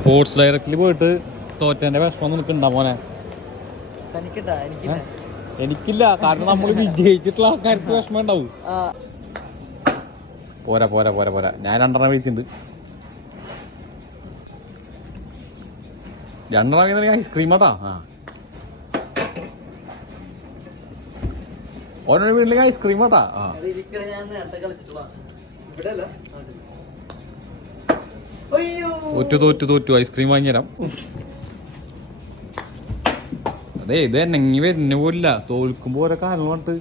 Sports ഡയറക്റ്റിൽ പോയിട്ട് തോറ്റേന്റെ വിഷമം നിനക്ക് ഉണ്ടാ മോനെ? എനിക്കില്ല, കാരണം നമ്മൾ വിജയിച്ചിട്ടുള്ള ആൾക്കാർക്ക് വിഷമം ഉണ്ടാവും. പോരാ പോരാ പോരാ പോരാ, ഞാൻ 2 വീഴ്ത്തിണ്ട്. 2 ഐസ്ക്രീം ആട്ടാ. ഓരോ വീട്ടിലേക്ക് ഐസ്ക്രീം ആട്ടാ. തോറ്റു ഐസ്ക്രീം വാങ്ങിത്തരാം. അതെ, ഇത് എന്നെങ്ങി വരുന്ന പോലില്ല, തോൽക്കുമ്പോ ഓരോ കാരണം പറഞ്ഞിട്ട്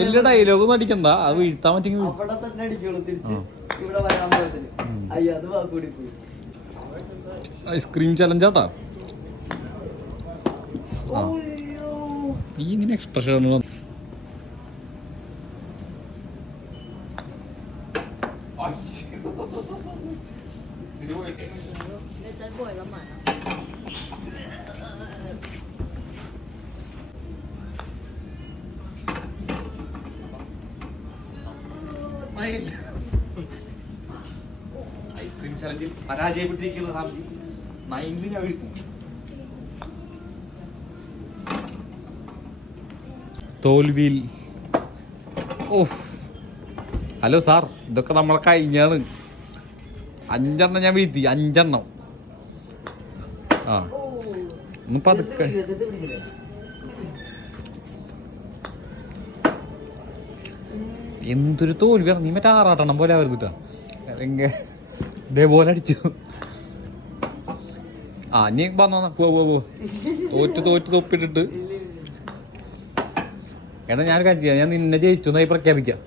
വലിയ ഡയലോഗൊന്നും അടിക്കണ്ട, അത് വീഴ്ത്താൻ പറ്റെങ്കിൽ ഐസ്ക്രീം ചലഞ്ചാട്ടാ. ഈ ഇങ്ങനെ എക്സ്പ്രഷൻ ഐസ്ക്രീം ചലഞ്ചിൽ പരാജയപ്പെട്ടിരിക്കുന്ന റാംജി 9 ഞാൻ വീഴ്ത്തും. തോൽവിയിൽ ഹലോ സാർ, ഇതൊക്കെ നമ്മളെ കഴിഞ്ഞാണ്. 5 ഞാൻ വീഴ്ത്തി, 5. ആ ഒന്ന് പതുക്കെ. എന്തൊരു തോൽവിയാണ്, നീ മറ്റേ 6 പോലെ ആവരുതിട്ടാ. ഇതേപോലെ അടിച്ചു. നീ വന്നോ, തോറ്റ് തൊപ്പിട്ടിട്ട്. എടാ ഞാൻ കാര്യം ചെയ്യാം, ഞാൻ നിന്നെ ജയിച്ചു എന്നായി പ്രഖ്യാപിക്കാം.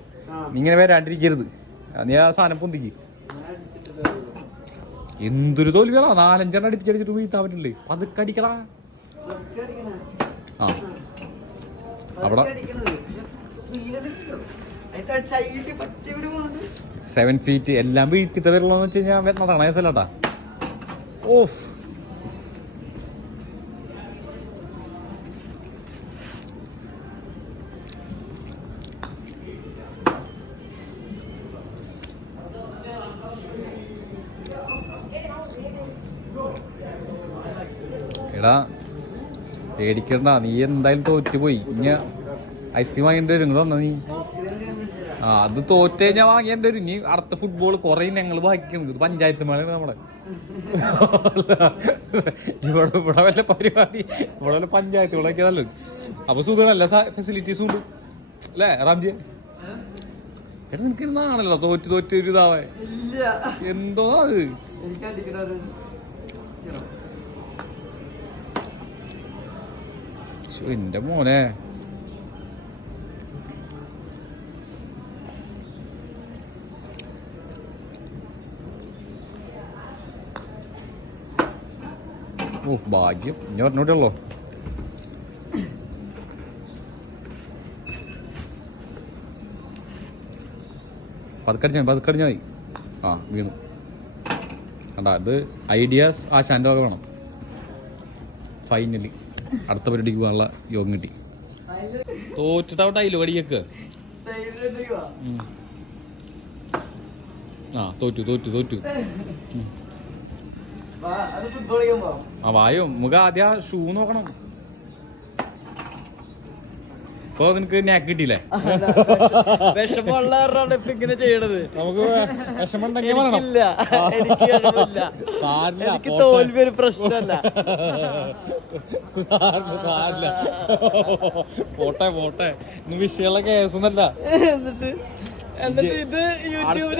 നീ ഇങ്ങനെ വരാണ്ടിരിക്കരുത്, നീ ആ സാധനം പൊന്തിക്ക്. എന്തൊരു തോൽവിയാണോ, 4-5 അടുപ്പിച്ചടിച്ചിട്ട് വീഴ്ത്താൻ പറ്റില്ലേ? പതുക്കെ അടിക്കടാ. അവിടെ 7 ഫീറ്റ് എല്ലാം വീഴ്ത്തിട്ട് വരുള്ളൂന്ന് വെച്ച് കഴിഞ്ഞാൽ നടക്കണ കേസല്ലാട്ടാ. ഓഫ്, എടാ പേടിക്കണ്ട, നീ എന്തായാലും തോറ്റുപോയി. ഇനി ഐസ്ക്രീം വാങ്ങിട്ട് വരും. ഇങ്ങോട്ട് വന്ന നീ. അത് തോറ്റ് കഴിഞ്ഞാൽ വാങ്ങിയിട്ട് വരും. ഇനി അടുത്ത ഫുട്ബോൾ കുറേ ഞങ്ങൾ വായിക്കുന്നത് പഞ്ചായത്ത് മേള നമ്മളെ. ഇവിടെ വല്ല പരിപാടി, ഇവിടെ വല്ല പഞ്ചായത്ത് മേളൊക്കെ നല്ലത്. അപ്പൊ സുഖമല്ല, ഫെസിലിറ്റീസും ഉണ്ട് അല്ലേ റാംജി? എടാ നിനക്ക് ഇരുന്നാണല്ലോ തോറ്റ് ഒരു ഇതാവേ. എന്തോ അത് എന്റെ മോനെ. ഭാഗ്യം, ഇനി പറഞ്ഞോട്ടുള്ളോ. പതുക്കടിച്ചാ മതി. വീണു കണ്ടാ. അത് ഐഡിയാസ് ആശാന്റെ വക വേണം. ഫൈനലി അടുത്ത പരിപാടിക്ക് പോകാനുള്ള യോഗം കിട്ടി. തോറ്റിട്ട് ടൈല് കടിയൊക്കെ. തോറ്റു. വായോ, നമുക്ക് ആദ്യം ഷൂ നോക്കണം. ഇപ്പൊ നിനക്ക് നാക്ക് കിട്ടിയില്ലേ? വിഷമുള്ള ഇങ്ങനെ ചെയ്യണത്. നമുക്ക് വിഷമുണ്ടെങ്കിൽ എനിക്ക് തോൽവി ഒരു പ്രശ്നമല്ല. പോട്ടെ ഇന്ന് വിഷയമുള്ള കേസൊന്നല്ല. എന്നിട്ട് ഇത് യൂട്യൂബിൽ